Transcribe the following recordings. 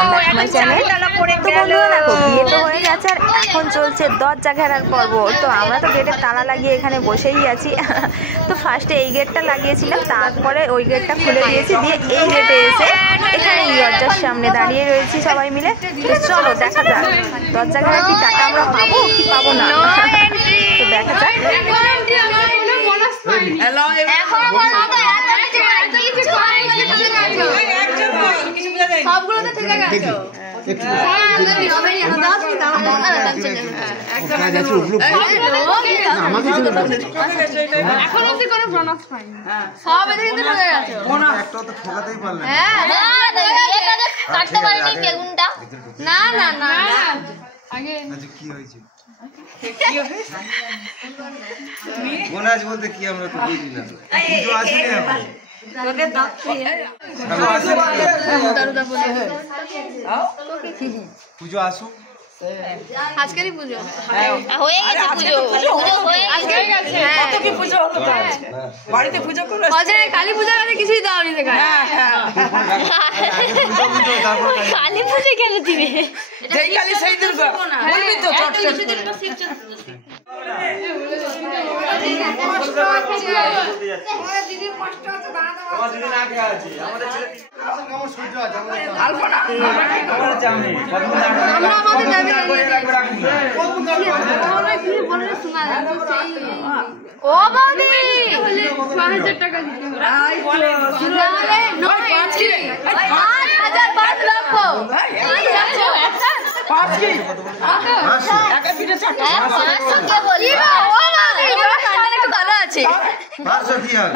Welcome back to my channel. তো বন্ধুরা দেখো বিয়ে তো হয়ে গেছে আর এখন চলছে দরজা ঘেরার পর্ব। তো আমরা তো গেটে তালা লাগিয়ে এখানে বসেই আছি। তো ফার্স্টে এই গেটটা লাগিয়েছিলাম, তারপরে ওই গেটটা খুলে দিয়েছি, দিয়ে এই গেটে এসে এখানে দরজার সামনে দাঁড়িয়ে রয়েছি সবাই মিলে। তো চলো দেখা যাক দরজা ঘেরা কি টাকা আমরা পাবো কি পাবো না, তো দেখা যাক। সবগুলোতে ঠিক আছে। এখন অব্দি কোনো বোনাস পাইনি, সব এদিকে চলে গেছে। বোনাস একটাও তো ঠকাতেই পারলে না। হ্যাঁ এটাকে কাটতে পারিনি বেগুনটা। না না না আগে আজ কি হয়েছে, কি হয়েছে বোনাস বলতে কি আমরা তো বুঝি না। পুজো আসেনি এখন তোকে দেখছি পুজো আসু আজকেরই পুজো হয়ে গেছে। পুজো হয়ে গেছে। কত কি পুজো হলো তো বাড়িতে পুজো করলে আজকে কালী পূজার আগে কিছুই দাওনি দেখায়। কালী পূজা কেন দিবে, যেই কালী সেই দুর্গা বলবি তো চট চট করে দিদির কষ্ট আছে দাঁড়াতে আমার দিদি না কে আছে আমাদের ছেলে কেমন সূর্য আছে আলপনা আমাদের জামে আমরা আমাদের জামে ওরা কি বলে শোনা যাচ্ছে ও বৌদি 5000 টাকা দিতে আই বলে শুনলে 9 কি 5000 লক্ষ 5 কি একা পিঠে চাটা 500 কে বলি ও বাবা কানে একটু ভালো আছে 500 কি হবে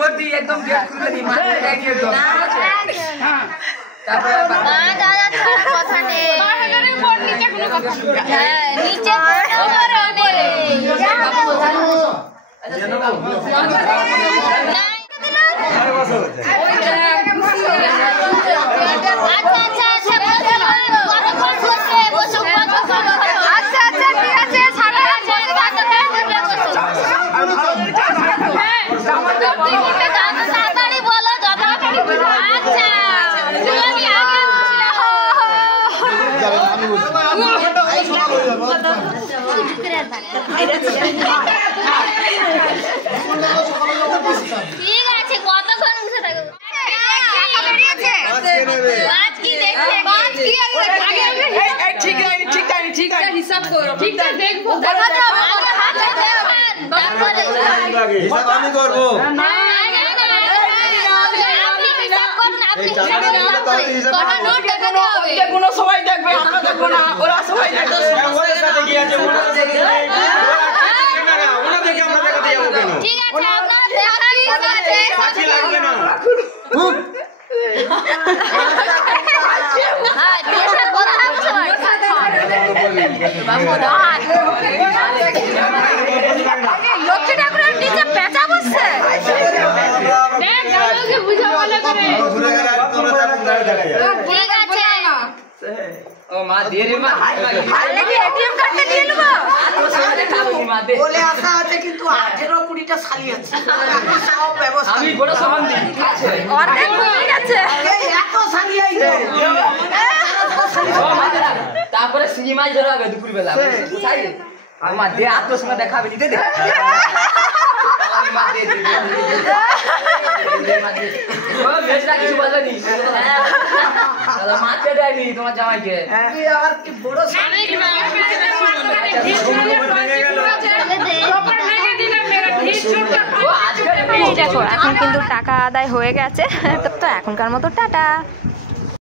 বড়ি একদম গেট খুলে দি মাথায় দিয়ে দাও। হ্যাঁ তারপরে দাদা কথা নেই 5000 এর পর নিচে কোনো কথা নেই। হ্যাঁ নিচে উপরে ঠিক আছে কতক্ষণ বসে থাকবো টাকা বেরিয়েছে পাঁচ কি দেখছে পাঁচ কি আগে এই ঠিক আছে ঠিক আছে ঠিক আছে হিসাব করো ঠিক আছে দেখবো দেখা যাবে আগে হাত দেখান তারপরে হিসাব আমি করব না আপনি হিসাব করুন আপনি কত নোট দেখাতে হবে কোনো সবাই দেখবে আমরা দেখব না ওরা সবাই দেখবে ওদের সাথে কি আছে ওরা দেখবে ওনাদেরকে আমরা দেখাতে যাব কেন ঠিক আছে আপনারা দেখান আছে সাথী লাগবে না হ্যাঁ দেশে কথা সবাই বাবা লক্ষ্মী ঠাকুরের নিচে পেঁচা বসছে দেখ আমাকে বুঝা বলে করে ঘুরে গেল আর তোমরা তখন দাঁড়িয়ে দেখা যায় ঠিক আছে ও মা দে রে মা আরে কি এটিএম কার্ডটা দিয়ে নেব তো সাথে খাবো মা দে বলে আসা আছে কিন্তু 18 20টা শালি আছে সব ব্যবস্থা আমি বড় সামান দিই ঠিক আছে অর্ধেক হয়ে গেছে এই এত শালি আইতো তারপরে সিনেমাই ধরা হবে দুপুর বেলা বুঝাই আমা দে আত্ম সময় দেখাবে দিতে দে মা দে দে মা দে ও বেশরা কিছু বলেনি দাদা মাতে দেয়নি তোমার জামাইকে কি আর কি বড় সামনে কি দেখো এখন কিন্তু টাকা আদায় হয়ে গেছে। তো এখনকার মতো টাটা।